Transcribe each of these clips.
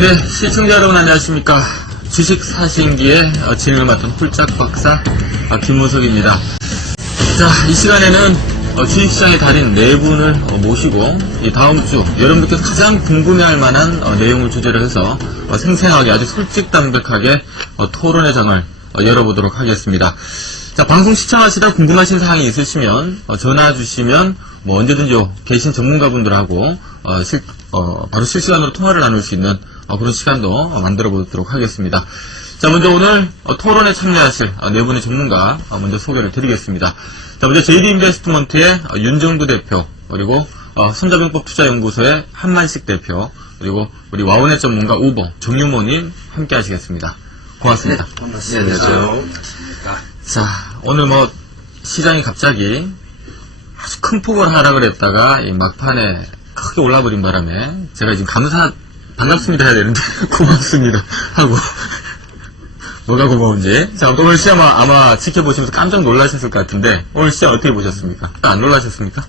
네, 시청자 여러분 안녕하십니까. 주식 사신기의 진행을 맡은 홀짝 박사 김문석입니다. 자, 이 시간에는 주식시장의 달인 네 분을 모시고 이 다음 주 여러분들께서 가장 궁금해할 만한 내용을 주제로 해서 생생하게 아주 솔직담백하게 토론의 장을 열어보도록 하겠습니다. 자, 방송 시청하시다 궁금하신 사항이 있으시면 전화 주시면 언제든지 계신 전문가분들하고 바로 실시간으로 통화를 나눌 수 있는 그런 시간도 만들어 보도록 하겠습니다. 자, 먼저 오늘 토론에 참여하실 네 분의 전문가 먼저 소개를 드리겠습니다. 자, 먼저 JD인베스트먼트의 윤정두 대표, 그리고 손자병법 투자연구소의 한만식 대표, 그리고 우리 와우넷 전문가 우버 정유모님 함께 하시겠습니다. 고맙습니다. 네, 반갑습니다. 네, 안녕하세요. 자, 오늘 시장이 갑자기 아주 큰 폭으로 하락을 했다가 이 막판에 크게 올라버린 바람에 제가 지금 반갑습니다 해야 되는데 고맙습니다 하고 뭐가 고마운지. 자, 오늘 시장 아마 지켜보시면서 깜짝 놀라셨을 것 같은데 오늘 시장 어떻게 보셨습니까? 안 놀라셨습니까?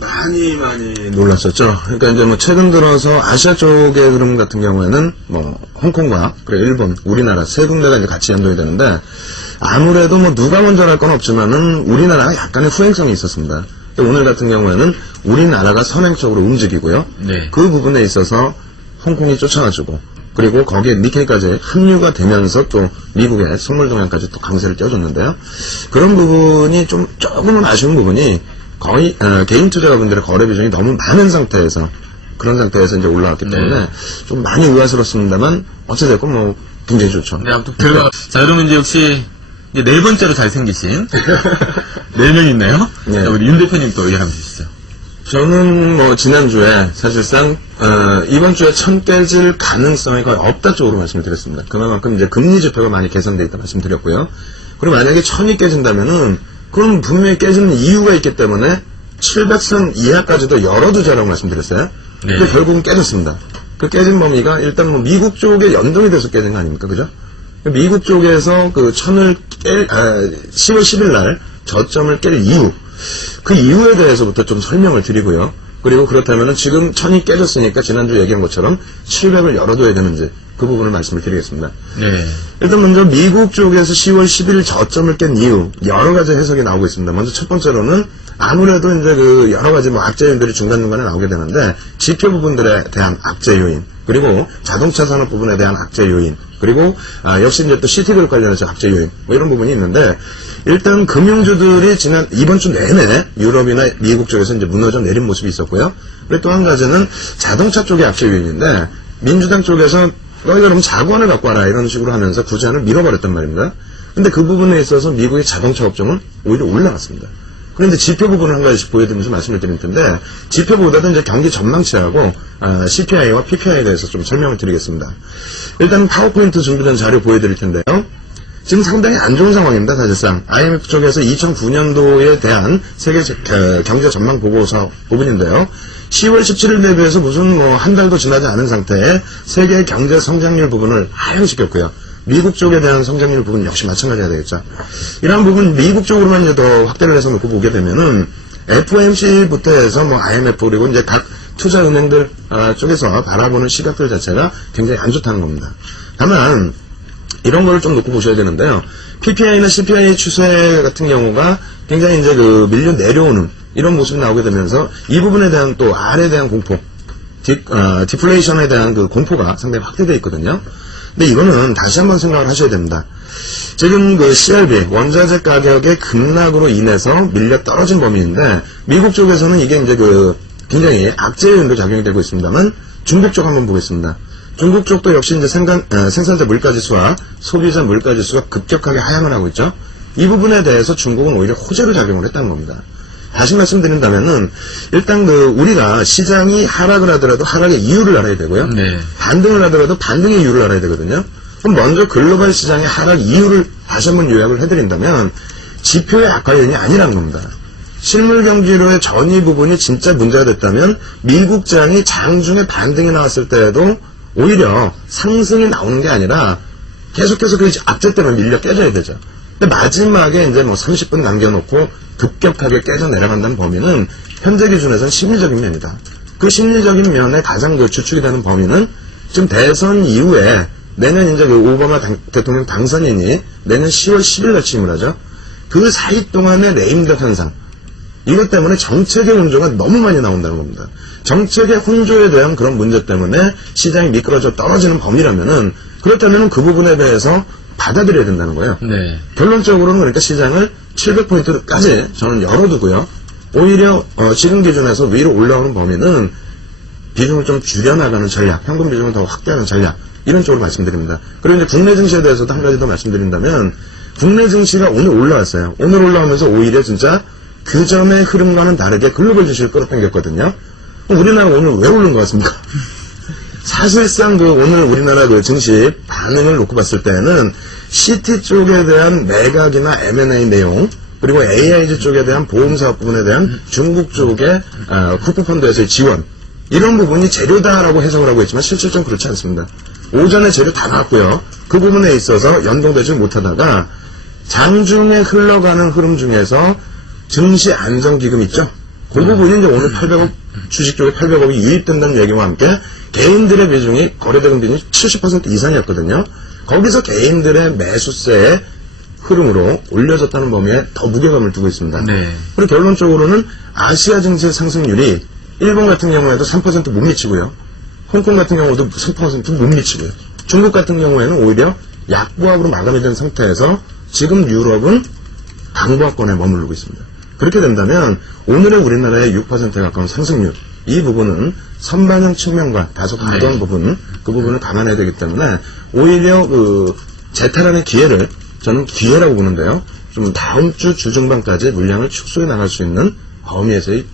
많이 놀랐었죠. 그러니까 이제 최근 들어서 아시아 쪽의 흐름 같은 경우에는 홍콩과 그리고 일본, 우리나라 세 군데가 이제 같이 연동이 되는데 아무래도 누가 먼저 할 건 없지만은 우리나라가 약간의 후행성이 있었습니다. 오늘 같은 경우에는 우리나라가 선행적으로 움직이고요. 네. 그 부분에 있어서 홍콩이 쫓아가지고 그리고 거기에 니케이까지 합류가 되면서 또 미국의 선물 동향까지 또 강세를 띄워줬는데요. 그런 부분이 조금은 아쉬운 부분이 거의 개인 투자자분들의 거래 비중이 너무 많은 상태에서 그런 상태에서 이제 올라왔기 때문에 좀 많이 의아스럽습니다만 어찌됐건 굉장히 좋죠. 네, 아무튼 자, 여러분 이제 역시 이제 네 번째로 잘생기신 네 명 있네요. 네. 자, 우리 윤 대표님 또 얘기 한번 주시죠. 저는 지난주에 사실상 이번 주에 1000 깨질 가능성이 거의 없다 쪽으로 말씀을 드렸습니다. 그만큼 이제 금리 지표가 많이 개선돼 있다 말씀드렸고요. 그리고 만약에 1000이 깨진다면은 그럼 분명히 깨지는 이유가 있기 때문에 700선 이하까지도 열어두자라고 말씀드렸어요. 네. 근데 결국은 깨졌습니다. 그 깨진 범위가 일단 미국 쪽에 연동이 돼서 깨진 거 아닙니까? 그죠? 미국 쪽에서 그 1000을 10월 10일 날 저점을 깰 이유, 그 이유에 대해서부터 좀 설명을 드리고요. 그리고 그렇다면 지금 1000이 깨졌으니까 지난주 얘기한 것처럼 700을 열어둬야 되는지 그 부분을 말씀을 드리겠습니다. 네. 일단 먼저 미국 쪽에서 10월 10일 저점을 깬 이유 여러 가지 해석이 나오고 있습니다. 먼저 첫 번째로는 아무래도 이제 여러 가지 악재 요인들이 중간중간에 나오게 되는데 지표 부분들에 대한 악재 요인, 그리고 자동차 산업 부분에 대한 악재 요인, 그리고 역시 이제 또 시티그룹 관련해서 악재 요인 이런 부분이 있는데 일단 금융주들이 이번 주 내내 유럽이나 미국 쪽에서 이제 무너져 내린 모습이 있었고요. 그리고 또 한 가지는 자동차 쪽의 악재 요인인데 민주당 쪽에서 너희가 그럼 자구안을 갖고 와라 이런 식으로 하면서 구제안을 밀어버렸단 말입니다. 근데 그 부분에 있어서 미국의 자동차 업종은 오히려 올라갔습니다. 그런데 지표 부분을 한 가지씩 보여드리면서 말씀을 드릴 텐데 지표보다도 이제 경기 전망치하고 CPI와 PPI에 대해서 좀 설명을 드리겠습니다. 일단 파워포인트 준비된 자료 보여드릴 텐데요. 지금 상당히 안 좋은 상황입니다. 사실상 IMF 쪽에서 2009년도에 대한 세계 경제 전망 보고서 부분인데요. 10월 17일 대비해서 무슨 한 달도 지나지 않은 상태에 세계 경제 성장률 부분을 하향시켰고요. 미국 쪽에 대한 성장률 부분 역시 마찬가지가 되겠죠. 이러한 부분 미국 쪽으로만 이제 더 확대를 해서 놓고 보게 되면은 FOMC부터 해서 IMF 그리고 이제 각 투자은행들 쪽에서 바라보는 시각들 자체가 굉장히 안 좋다는 겁니다. 다만 이런 거를 좀 놓고 보셔야 되는데요. PPI나 CPI 추세 같은 경우가 굉장히 이제 밀려 내려오는 이런 모습이 나오게 되면서 이 부분에 대한 또 R에 대한 공포, 디플레이션에 대한 그 공포가 상당히 확대되어 있거든요. 근데 이거는 다시 한번 생각을 하셔야 됩니다. 지금 CRB, 원자재 가격의 급락으로 인해서 밀려 떨어진 범위인데, 미국 쪽에서는 이게 이제 굉장히 악재 요인도 작용이 되고 있습니다만, 중국 쪽 한번 보겠습니다. 중국 쪽도 역시 이제 생산자 물가지수와 소비자 물가지수가 급격하게 하향을 하고 있죠. 이 부분에 대해서 중국은 오히려 호재로 작용을 했다는 겁니다. 다시 말씀드린다면은 일단 우리가 시장이 하락을 하더라도 하락의 이유를 알아야 되고요. 네. 반등을 하더라도 반등의 이유를 알아야 되거든요. 그럼 먼저 글로벌 시장의 하락 이유를 다시 한번 요약을 해드린다면 지표의 악화 요인이 아니라는 겁니다. 실물 경기로의 전이 부분이 진짜 문제가 됐다면 미국장이 장중에 반등이 나왔을 때에도 오히려 상승이 나오는 게 아니라 계속해서 그 악재 때문에 밀려 깨져야 되죠. 근데 마지막에 이제 30분 남겨놓고 급격하게 깨져 내려간다는 범위는 현재 기준에서는 심리적인 면이다. 그 심리적인 면에 가장 주축이 되는 범위는 지금 대선 이후에 내년 이제 그 오바마 대통령 당선인이 내년 10월 10일 날 취임을 하죠. 그 사이 동안의 레임덕 현상. 이것 때문에 정책의 혼조가 너무 많이 나온다는 겁니다. 정책의 혼조에 대한 그런 문제 때문에 시장이 미끄러져 떨어지는 범위라면은 그렇다면은 그 부분에 대해서 받아들여야 된다는 거예요. 네. 결론적으로는 그러니까 시장을 700포인트까지 저는 열어두고요. 오히려 지금 기준에서 위로 올라오는 범위는 비중을 좀 줄여나가는 전략, 현금 비중을 더 확대하는 전략 이런 쪽으로 말씀드립니다. 그리고 이제 국내 증시에 대해서도 한 가지 더 말씀드린다면 국내 증시가 오늘 올라왔어요. 오늘 올라오면서 오히려 진짜 그 전의 흐름과는 다르게 글로벌 주식을 끌어당겼거든요. 우리나라 오늘 왜 오른 것 같습니까? 사실상 그 오늘 우리나라 그 증시 반응을 놓고 봤을 때는 CT 쪽에 대한 매각이나 M&A 내용 그리고 AIG 쪽에 대한 보험사업 부분에 대한 중국 쪽의 국부펀드에서의 지원 이런 부분이 재료다라고 해석을 하고 있지만 실질적으로 그렇지 않습니다. 오전에 재료 다 나왔고요. 그 부분에 있어서 연동되지 못하다가 장중에 흘러가는 흐름 중에서 증시 안정기금 있죠? 그 부분이 이제 오늘 800억, 주식 쪽에 800억이 유입된다는 얘기와 함께 개인들의 비중이 거래대금 비중이 70% 이상이었거든요. 거기서 개인들의 매수세의 흐름으로 올려졌다는 범위에 더 무게감을 두고 있습니다. 네. 그리고 결론적으로는 아시아 증시 상승률이 일본 같은 경우에도 3% 못 미치고요. 홍콩 같은 경우도 3% 못 미치고요. 중국 같은 경우에는 오히려 약보합으로 마감이 된 상태에서 지금 유럽은 강보합권에 머무르고 있습니다. 그렇게 된다면 오늘의 우리나라의 6%에 가까운 상승률 이 부분은 선반영 측면과 다소 가까운 네. 부분 그 부분을 감안해야 되기 때문에 오히려 그 재탈환의 기회를 저는 기회라고 보는데요. 좀 다음 주 주중반까지 물량을 축소해 나갈 수 있는 범위에서의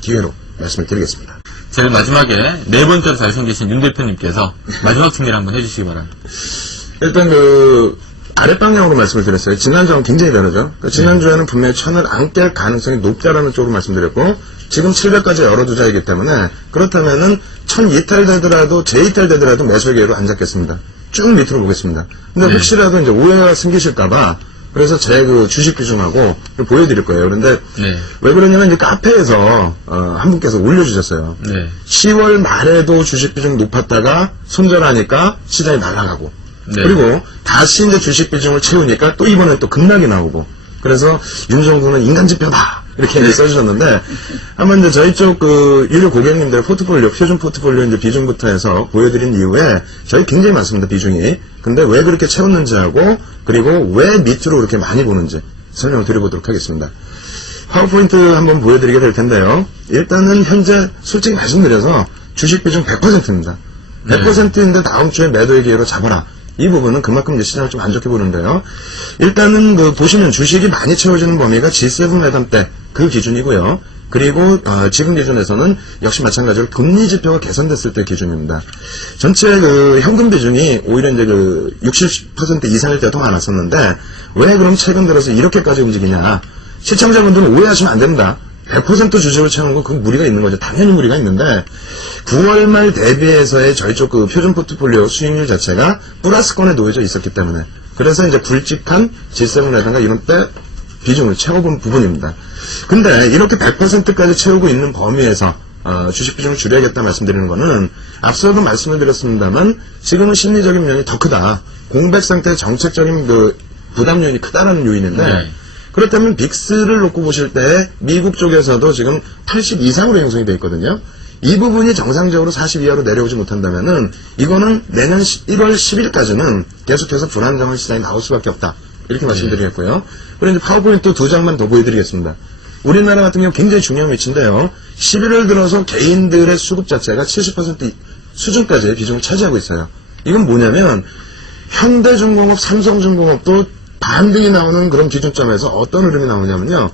기회로 말씀을 드리겠습니다. 제일 마지막에 네 번째로 잘생기신 윤 대표님께서 마지막 정리를 한번 해주시기 바랍니다. 일단 그 아랫방향으로 말씀을 드렸어요. 지난주와는 굉장히 다르죠. 그러니까 지난주에는 분명히 천을 안 깰 가능성이 높다라는 쪽으로 말씀드렸고 지금 700까지 열어두자이기 때문에 그렇다면은 천 이탈되더라도 재이탈되더라도 매수의 기회로 안 잡겠습니다. 쭉 밑으로 보겠습니다. 근데 혹시라도 이제 오해가 생기실까봐 그래서 제 그 주식 비중하고 보여드릴 거예요. 그런데 네. 왜 그러냐면 이제 카페에서 한 분께서 올려주셨어요. 네. 10월 말에도 주식 비중 높았다가 손절하니까 시장이 날아가고 네. 그리고 다시 이제 주식 비중을 채우니까 또 이번에 또 급락이 나오고 그래서 윤정수는 인간지표다 이렇게 이제 써주셨는데 한번 이제 저희 쪽 그 유료 고객님들의 포트폴리오 표준 포트폴리오 이제 비중부터 해서 보여드린 이후에 저희 굉장히 많습니다 비중이. 근데 왜 그렇게 채웠는지 하고 그리고 왜 밑으로 그렇게 많이 보는지 설명을 드려보도록 하겠습니다. 파워포인트 한번 보여드리게 될 텐데요. 일단은 현재 솔직히 말씀드려서 주식 비중 100%입니다. 100%인데 다음 주에 매도의 기회로 잡아라. 이 부분은 그만큼 이제 시장을 좀 안 좋게 보는데요. 일단은 그 보시면 주식이 많이 채워지는 범위가 G7 회담 때 그 기준이고요. 그리고 지금 기준에서는 역시 마찬가지로 금리 지표가 개선됐을 때 기준입니다. 전체 그 현금 비중이 오히려 이제 그 60% 이상일 때가 더 많았었는데 왜 그럼 최근 들어서 이렇게까지 움직이냐? 시청자분들은 오해하시면 안 됩니다. 100% 주식을 채우는 건 그건 무리가 있는 거죠. 당연히 무리가 있는데 9월 말 대비해서의 저희 쪽 그 표준 포트폴리오 수익률 자체가 플러스권에 놓여져 있었기 때문에 그래서 이제 굵직한 G7이라든가 이런 때 비중을 채워본 부분입니다. 근데 이렇게 100%까지 채우고 있는 범위에서 주식 비중을 줄여야겠다 말씀드리는 거는 앞서도 말씀을 드렸습니다만 지금은 심리적인 면이 더 크다. 공백 상태의 정책적인 그 부담 요인이 크다라는 요인인데 네. 그렇다면 빅스를 놓고 보실 때 미국 쪽에서도 지금 80 이상으로 형성이 되어 있거든요. 이 부분이 정상적으로 40 이하로 내려오지 못한다면은 이거는 내년 1월 10일까지는 계속해서 불안정한 시장이 나올 수밖에 없다. 이렇게 말씀드리겠고요. 그리고 이제 파워포인트 두 장만 더 보여드리겠습니다. 우리나라 같은 경우 굉장히 중요한 위치인데요. 11월 들어서 개인들의 수급 자체가 70% 수준까지의 비중을 차지하고 있어요. 이건 뭐냐면 현대중공업, 삼성중공업도 반등이 나오는 그런 기준점에서 어떤 흐름이 나오냐면요.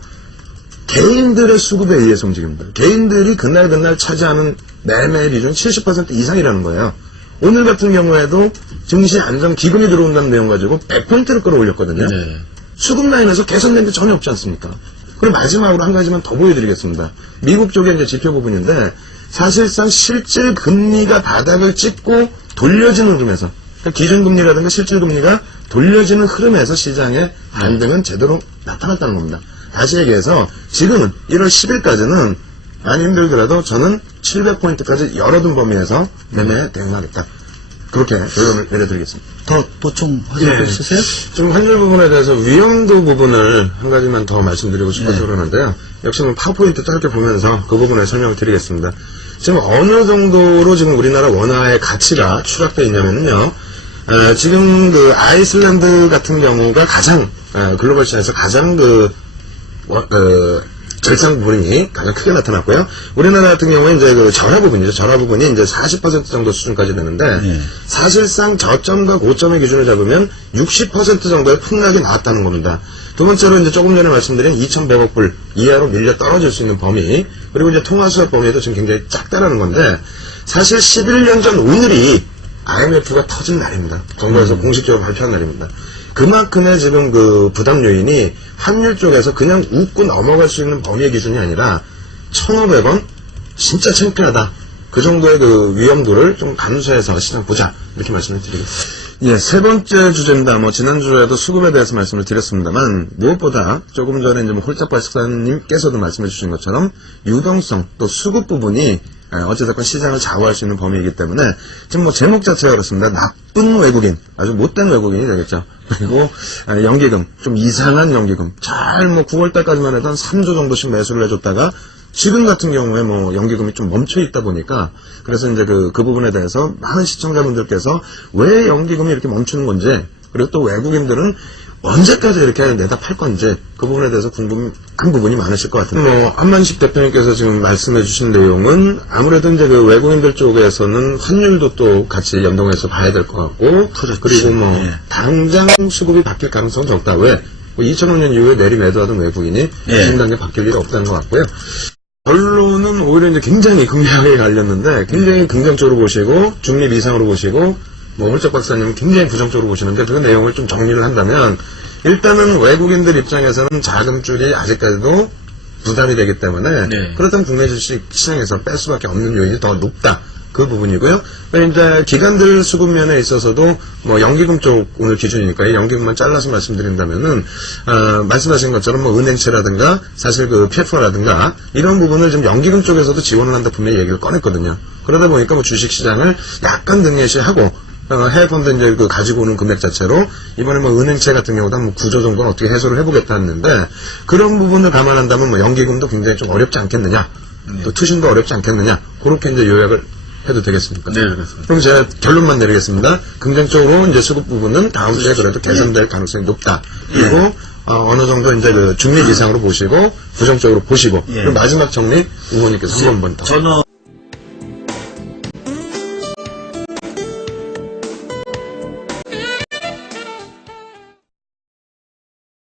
개인들의 수급에 의해서 움직입니다. 개인들이 그날 차지하는 매매 비중 70% 이상이라는 거예요. 오늘 같은 경우에도 증시 안정 기금이 들어온다는 내용 가지고 100포인트를 끌어올렸거든요. 네. 수급 라인에서 개선된 게 전혀 없지 않습니까? 그리고 마지막으로 한 가지만 더 보여드리겠습니다. 미국 쪽의 이제 지표 부분인데 사실상 실질 금리가 바닥을 찍고 돌려지는 흐름에서 그러니까 기준금리라든가 실질금리가 돌려지는 흐름에서 시장의 반등은 제대로 나타났다는 겁니다. 다시 얘기해서 지금은 1월 10일까지는 많이 힘들더라도 저는 700포인트까지 열어둔 범위에서 매매에 대응하겠다. 그렇게 결론을 내려드리겠습니다. 더 보충하실 거 있으세요? 좀 환율 부분에 대해서 위험도 부분을 한 가지만 더 말씀드리고 싶어서 그러는데요. 역시 뭐 파워포인트 짧게 보면서 그 부분에 설명을 드리겠습니다. 지금 어느 정도로 지금 우리나라 원화의 가치가 추락되어 있냐면요. 지금 그 아이슬란드 같은 경우가 가장 글로벌 시장에서 가장 절상 부분이 가장 크게 나타났고요. 우리나라 같은 경우에 이제 그 절하 부분이죠. 절하 부분이 이제 40% 정도 수준까지 되는데, 사실상 저점과 고점의 기준을 잡으면 60% 정도의 폭락이 나왔다는 겁니다. 두 번째로 이제 조금 전에 말씀드린 2,100억 불 이하로 밀려 떨어질 수 있는 범위, 그리고 이제 통화수합 범위도 지금 굉장히 작다라는 건데, 사실 11년 전 오늘이 IMF가 터진 날입니다. 정부에서 공식적으로 발표한 날입니다. 그만큼의 지금 그 부담 요인이 환율 쪽에서 그냥 웃고 넘어갈 수 있는 범위의 기준이 아니라 1,500원? 진짜 창피하다. 그 정도의 그 위험도를 좀 감수해서 시장 보자. 이렇게 말씀을 드리겠습니다. 예, 세 번째 주제입니다. 뭐, 지난주에도 수급에 대해서 말씀을 드렸습니다만, 무엇보다 조금 전에 이제 뭐 홀짝 박사님께서도 말씀해 주신 것처럼 유동성 또 수급 부분이 어찌됐건 시장을 좌우할 수 있는 범위이기 때문에 지금 뭐 제목 자체가 그렇습니다. 나쁜 외국인, 아주 못된 외국인이 되겠죠. 그리고 연기금, 좀 이상한 연기금, 잘 뭐 9월달까지만 해도 한 3조 정도씩 매수를 해줬다가 지금 같은 경우에 뭐 연기금이 좀 멈춰 있다 보니까 그래서 이제 그 부분에 대해서 많은 시청자분들께서 왜 연기금이 이렇게 멈추는 건지, 그리고 또 외국인들은 언제까지 이렇게 내다 팔 건지 그 부분에 대해서 궁금한 부분이 많으실 것 같은데, 뭐 한만식 대표님께서 지금 말씀해 주신 내용은 아무래도 이제 그 외국인들 쪽에서는 환율도 또 같이 연동해서 봐야 될 것 같고, 그리고 뭐 당장 수급이 바뀔 가능성은 적다. 왜? 2005년 이후에 내리매도하던 외국인이 지금 당장 바뀔 일이 없다는 것 같고요. 결론은 오히려 이제 굉장히 긍정하게 갈렸는데, 굉장히 긍정적으로 보시고 중립 이상으로 보시고, 뭐 홀짝 박사님은 굉장히 부정적으로 보시는데, 그 내용을 좀 정리를 한다면, 일단은 외국인들 입장에서는 자금줄이 아직까지도 부담이 되기 때문에, 그렇다면 국내 주식 시장에서 뺄 수밖에 없는 요인이 더 높다. 그 부분이고요. 이제 기관들 수급 면에 있어서도 뭐 연기금 쪽 오늘 기준이니까 연기금만 잘라서 말씀드린다면은 말씀하신 것처럼 뭐 은행채라든가 사실 그 PF라든가 이런 부분을 좀 연기금 쪽에서도 지원을 한다 분명히 얘기를 꺼냈거든요. 그러다 보니까 뭐 주식 시장을 약간 등예시하고 해외 펀드 이제 그 가지고 오는 금액 자체로 이번에 뭐 은행채 같은 경우도 한 뭐 9조 정도는 어떻게 해소를 해보겠다 했는데, 그런 부분을 감안한다면 뭐 연기금도 굉장히 좀 어렵지 않겠느냐, 또 투신도 어렵지 않겠느냐, 그렇게 이제 요약을 해도 되겠습니까? 네, 그렇습니다. 그럼 제가 결론만 내리겠습니다. 긍정적으로 이제 수급 부분은 다음 주에 그래도 개선될 가능성이 높다. 그리고 어느 정도 이제 그 중립 이상으로 보시고 부정적으로 보시고, 그리고 마지막 정리 의원님께서 한 번 더. 저는